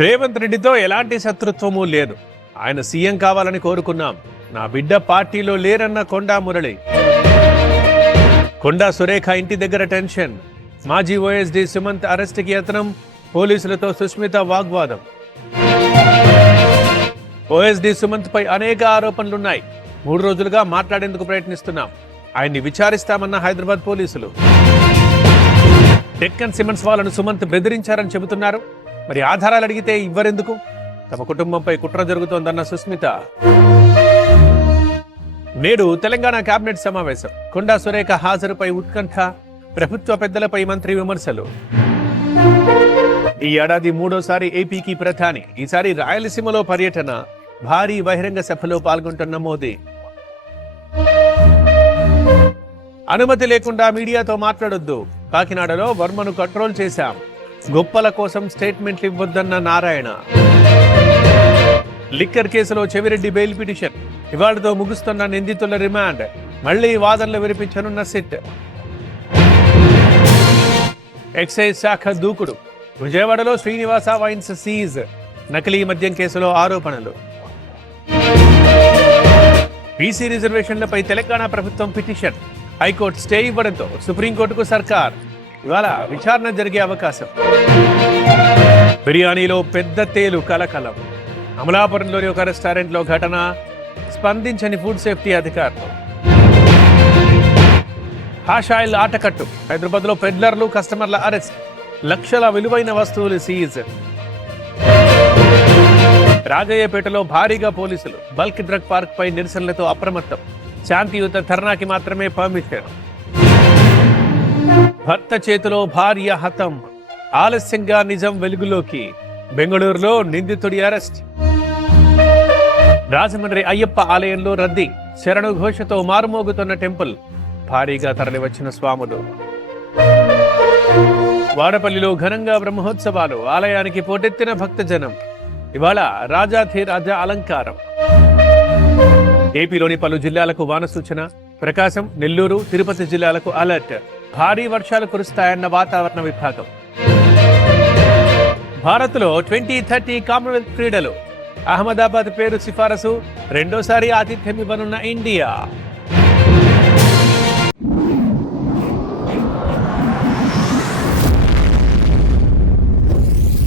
రేవంత్ రెడ్డితో ఎలాంటి శత్రుత్వమూ లేదు. ఆయన సీఎం కావాలని కోరుకున్నాం. నా బిడ్డ పార్టీలో లేరన్న కొండా మురళి. కొండా సురేఖ ఇంటి దగ్గర టెన్షన్. మాజీ ఓఎస్డీ సుమంత్ అరెస్టుకి యత్నం. పోలీసులతో సుష్మిత వాగ్వాదం. ఓఎస్డీ సుమంత్ పై అనేక ఆరోపణలున్నాయి. 3 రోజులుగా మాట్లాడేందుకు ప్రయత్నిస్తున్నాం. ఆయన్ని విచారిస్తామన్న హైదరాబాద్ పోలీసులు. డెక్కన్ సిమెంట్స్ వాళ్ళను సుమంత్ బెదిరించారని చెబుతున్నారు. మరి ఆధారాలు అడిగితే ఇవ్వరెందుకు? తమ కుటుంబంపై కుట్ర జరుగుతోందన్న సుస్మిత. నేడు తెలంగాణ కేబినెట్ సమావేశం. కొండా సురేఖ హాజరుపై ఉత్కంఠ. ప్రభుత్వ పెద్దలపై మంత్రి విమర్శలు. ఈ ఏడాది 3వసారి ఏపీకి ప్రధాని. ఈసారి రాయలసీమలో పర్యటన. భారీ బహిరంగ సభలో పాల్గొంటున్న మోదీ. అనుమతి లేకుండా మీడియాతో మాట్లాడొద్దు. కాకినాడలో వర్మను కంట్రోల్ చేశాం. గొప్పల కోసం స్టేట్మెంట్లు ఇవ్వొద్దన్న నారాయణ. లిక్కర్ కేసులో చెవిరెడ్డి బెయిల్ పిటిషన్. ఇవాళతో ముగుస్తున్న నిందితుల రిమాండ్. మళ్లీ వాదనలు వినిపించనున్న సిట్. ఎక్సైజ్ శాఖ దూకుడు. విజయవాడలో శ్రీనివాస వైన్స్ సీజ్. నకిలీ మద్యం కేసులో ఆరోపణలు. బీసీ రిజర్వేషన్లపై తెలంగాణ ప్రభుత్వం పిటిషన్. హైకోర్టు స్టే ఇవ్వడంతో సుప్రీంకోర్టుకు సర్కార్. ఇవాళ విచారణ జరిగే అవకాశం. బిర్యానీలో పెద్ద తేలు కలకలం. అమలాపురంలోని ఒక రెస్టారెంట్లో ఘటన. స్పందించని ఫుడ్ సేఫ్టీ అధికారులు. హాషాయిల్ ఆటకట్టు. హైదరాబాద్లో పెడ్లర్లు కస్టమర్ల అరెస్ట్. లక్షల విలువైన వస్తువులు సీజ్. రాజయ్యపేటలో భారీగా పోలీసులు. బల్క్ డ్రగ్ పార్క్ పై నిరసనలతో అప్రమత్తం. శాంతియుత ధర్నాకి మాత్రమే పర్మిషన్. భర్త చేతిలో భార్య హతం. ఆలస్యంగా నిజం వెలుగులోకి. బెంగళూరులో నిందితుడి అరెస్ట్. రాజమండ్రి అయ్యప్ప ఆలయంలో రద్దీ. శరణు ఘోషతో మారుమోగుతున్న టెంపుల్. భారీగా తరలివచ్చిన స్వాములు. వాడపల్లిలో ఘనంగా బ్రహ్మోత్సవాలు. ఆలయానికి పోటెత్తిన భక్తజనం. ఇవాళ రాజాధిరాజా అలంకారం. ఏపీలోని పలు జిల్లాలకు వాన సూచన. ప్రకాశం, నెల్లూరు, తిరుపతి జిల్లాలకు అలర్ట్. భారీ వర్షాలు కురుస్తాయన్న వాతావరణ విభాగం. భారత్లో 2030 కామన్వెల్త్ క్రీడలు. అహ్మదాబాద్ పేరు సిఫారసు. 2వసారి ఆతిథ్యం ఇవ్వనున్న ఇండియా.